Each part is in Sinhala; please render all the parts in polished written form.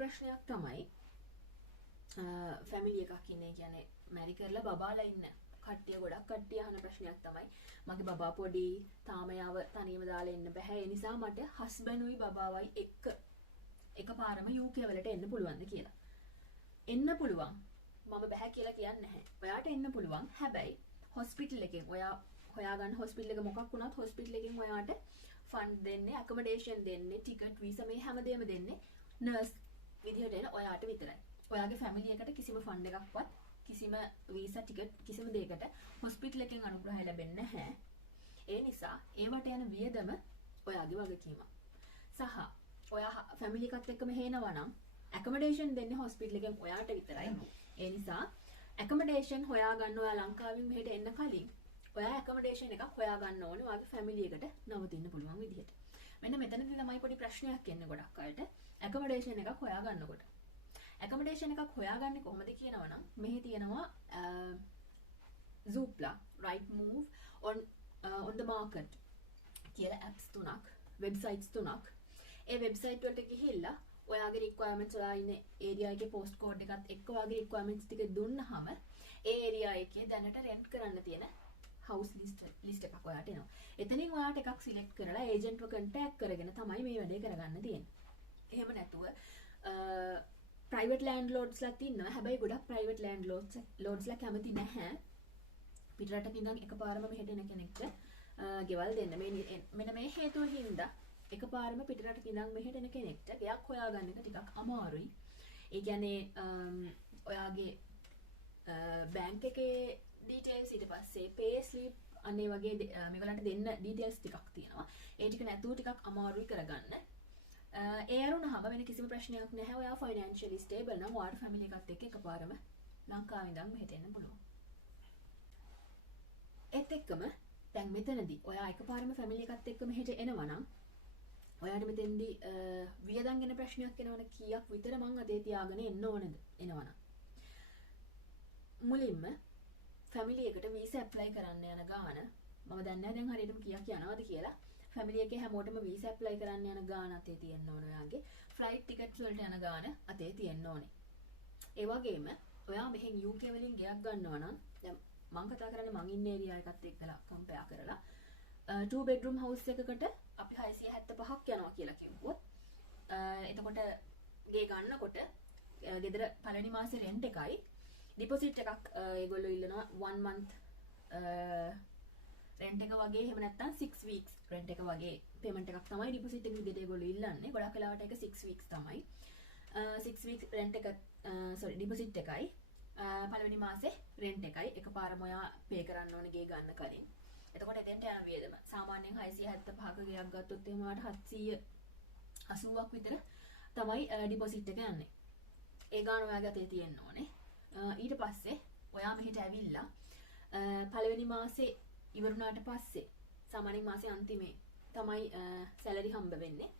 ප්‍රශ්නයක් තමයි ෆැමිලි එකක් ඉන්නේ කියන්නේ මැරි කරලා බබාලා ඉන්න කට්ටිය ගොඩක් කට්ටිය අහන ප්‍රශ්නයක් තමයි මගේ බබා පොඩි තාම යාව තනියම දාලා ඉන්න බෑ ඒ නිසා මට හස්බන්ඩ්ුයි බබාවයි එක්ක එකපාරම UK වලට එන්න පුළුවන්ද කියලා. එන්න පුළුවන්. මම බෑ කියලා කියන්නේ නැහැ. ඔයාට එන්න පුළුවන්. හැබැයි හොස්පිටල් එකෙන් ඔයා හොයාගන්න හොස්පිටල් එක මොකක් වුණත් හොස්පිටල් එකෙන් ඔයාට ෆන්ඩ් දෙන්නේ, ඇකොමඩේෂන් දෙන්නේ, ටිකට්, වීසා මේ හැමදේම දෙන්නේ නර්ස් විදිහට එන ඔයාට විතරයි. ඔයාගේ ෆැමිලි එකට කිසිම ෆන්ඩ් එකක්වත් කිසිම වීසා ටිකට් කිසිම දෙයකට හොස්පිටල් එකෙන් අනුග්‍රහය ලැබෙන්නේ නැහැ. ඒ නිසා ඒවට යන වියදම ඔයාගේ වගකීමක්. සහ ඔයා ෆැමිලි එකත් එක්කම හේනවා නම් ඇකොමඩේෂන් දෙන්නේ හොස්පිටල් එකෙන් ඔයාට විතරයි. ඒ නිසා ඇකොමඩේෂන් හොයාගන්න ඔයා ලංකාවෙන් මෙහෙට එන්න කලින් ඔයා ඇකොමඩේෂන් එකක් හොයාගන්න ඕනේ ඔයාගේ ෆැමිලි එකට නවතින්න පුළුවන් විදිහට. මෙන්න මෙතනදී තමයි පොඩි ප්‍රශ්නයක් එන්නේ ගොඩක් අයට. ඇකොමඩේෂන් එකක් හොයාගන්නකොට. ඇකොමඩේෂන් එකක් හොයාගන්නේ කොහොමද කියනවනම් මෙහි තියෙනවා Zoopla, Right Move, on the market කියලා apps තුනක්, websites තුනක්. ඒ website වලට ගිහිල්ලා ඔයාගේ requirements ඔයා ඉන්න area එකේ post code එකත් එක්ක ඔයාගේ requirements ටික දුන්නාම ඒ area එකේ දැනට rent කරන්න තියෙන house list එකක් ඔයාට එනවා. එතනින් ඔයාට එකක් select කරලා agent ව contact කරගෙන තමයි මේ වැඩේ කරගන්න තියෙන්නේ. එහෙම නැතුව private landlords ලාත් ඉන්නවා. හැබැයි ගොඩක් private landlords ලා කැමති නැහැ පිටරටක ඉඳන් එකපාරම මෙහෙට එන කෙනෙක්ට ගෙවල් දෙන්න. මෙන්න මේ හේතුව හින්දා එකපාරම පිටරටක ඉඳන් මෙහෙට එන කෙනෙක්ට ගෙයක් හොයාගන්න එක ටිකක් අමාරුයි. ඒ කියන්නේ ඔයාගේ බැංක් එකේ details ඊට පස්සේ pay slip අනේ වගේ මේගොල්ලන්ට දෙන්න details ටිකක් තියෙනවා. ඒ ටික නැතුව ටිකක් අමාරුයි කරගන්න. ඒ අරුණහම වෙන කිසිම ප්‍රශ්නයක් නැහැ. ඔයා financially stable නම් ඔයාට family එකත් එක්ක එකපාරම ලංකාවේ ඉඳන් මෙහෙට එන්න පුළුවන්. ඒත් එක්කම දැන් මෙතනදී ඔයා එකපාරම family එකත් එක්ක මෙහෙට එනවා නම් ඔයාට මෙතෙන්දී වියදම් ගැන ප්‍රශ්නයක් එනවනේ කීයක් විතර මං අතේ තියාගෙන එන්න ඕනද එනවනම් මුලින්ම family එකට visa apply කරන්න යන ගාන මම දන්නේ නැහැ දැන් හරියටම කීයක් යනවද කියලා family එකේ හැමෝටම visa apply කරන්න යන ගාන අතේ තියෙන්න ඕන ඔයාගේ flight tickets වලට යන ගාන අතේ තියෙන්න ඕනේ ඒ වගේම ඔයා මෙහෙන් UK වලින් ගයක් ගන්නවා නම් දැන් මම කතා කරන්නේ මං ඉන්න area එකත් එක්කලා compare කරලා 2 bedroom house එකකට අපි 675ක් යනවා කියලා කිව්වොත් එතකොට ගේ ගන්නකොට ගෙදර පළවෙනි මාසේ rent එකයි deposit එකක් ඒගොල්ලෝ ඉල්ලනවා 1 month rent එක වගේ එහෙම නැත්නම් 6 weeks rent එක වගේ payment එකක් තමයි deposit එක විදිහට ඒගොල්ලෝ ඉල්ලන්නේ ගොඩක් වෙලාවට ඒක 6 weeks තමයි 6 weeks rent එක deposit එකයි පළවෙනි මාසේ rent එකයි එකපාරම ඔයා pay කරන්න ඕනේ ගේ ගන්න කලින් එතකොට එතෙන්ට යන වියදම සාමාන්‍යයෙන් 675ක ගයක් ගත්තොත් එහෙම ඔයාට 780ක් විතර තමයි ඩිපොසිට් එක යන්නේ. ඒ ගාන ඔයාගේ අතේ තියෙන්න ඕනේ. ඊට පස්සේ ඔයා මෙහෙට ඇවිල්ලා පළවෙනි මාසේ ඉවරුණාට පස්සේ සාමාන්‍යයෙන් මාසේ අන්තිමේ තමයි සැලරි හම්බ වෙන්නේ.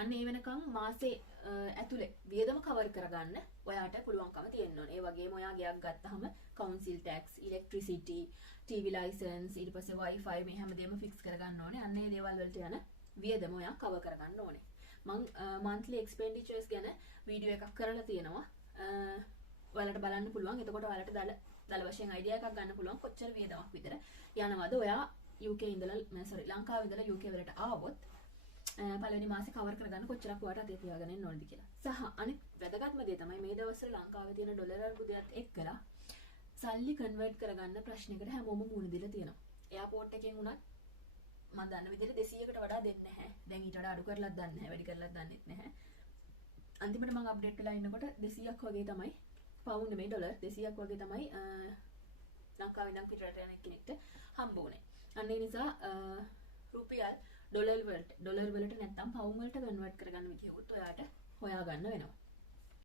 අන්න ඒ වෙනකන් මාසේ ඇතුලේ වියදම කවර් කරගන්න ඔයාට පුළුවන්කම තියෙන්න ඕනේ. ඒ වගේම ඔයා ගයක් ගත්තාම council tax, electricity, TV license, ඊට පස්සේ wifi මේ හැමදේම fix කරගන්න ඕනේ. අන්න ඒ දේවල් වලට යන වියදම ඔයා කවර් කරගන්න ඕනේ. මම monthly expenditures ගැන වීඩියෝ එකක් කරලා තියෙනවා. ඔයාලට බලන්න පුළුවන්. එතකොට ඔයාලට දල වශයෙන් idea එකක් ගන්න පුළුවන් කොච්චර වියදමක් විතර යනවද ඔයා UK ඉඳලා ලංකාවේ ඉඳලා UK වලට ආවොත් පළවෙනි මාසේ කවර් කරගන්න කොච්චරක් ඔයාට අතේ තියාගෙන ඉන්න ඕනද කියලා. සහ අනිත් වැදගත්ම දේ තමයි මේ දවස්වල ලංකාවේ තියෙන ඩොලර් අර්බුදයත් එක්කලා සල්ලි කන්වර්ට් කරගන්න ප්‍රශ්නයකට හැමෝම මුහුණ දීලා තියෙනවා. එයාපෝට් එකෙන් උනත් මම දන්න විදිහට 200කට වඩා දෙන්නේ නැහැ. දැන් ඊට වඩා අඩු කරලත් දන්නේ නැහැ, වැඩි කරලත් දන්නෙත් නැහැ. අන්තිමට මම අප්ඩේට් වෙලා ඉන්නකොට 200ක් වගේ තමයි පවුන්ඩ් නෙමෙයි ඩොලර් 200ක් වගේ තමයි ලංකාවේ ඉඳන් පිටරට යන කෙනෙක්ට හම්බ වුනේ. අන්න ඒ නිසා රුපියල් ඩොලර් වලට නැත්නම් පවුම් වලට කන්වර්ට් කරගන්න විදිහකුත් ඔයාට හොයාගන්න වෙනවා.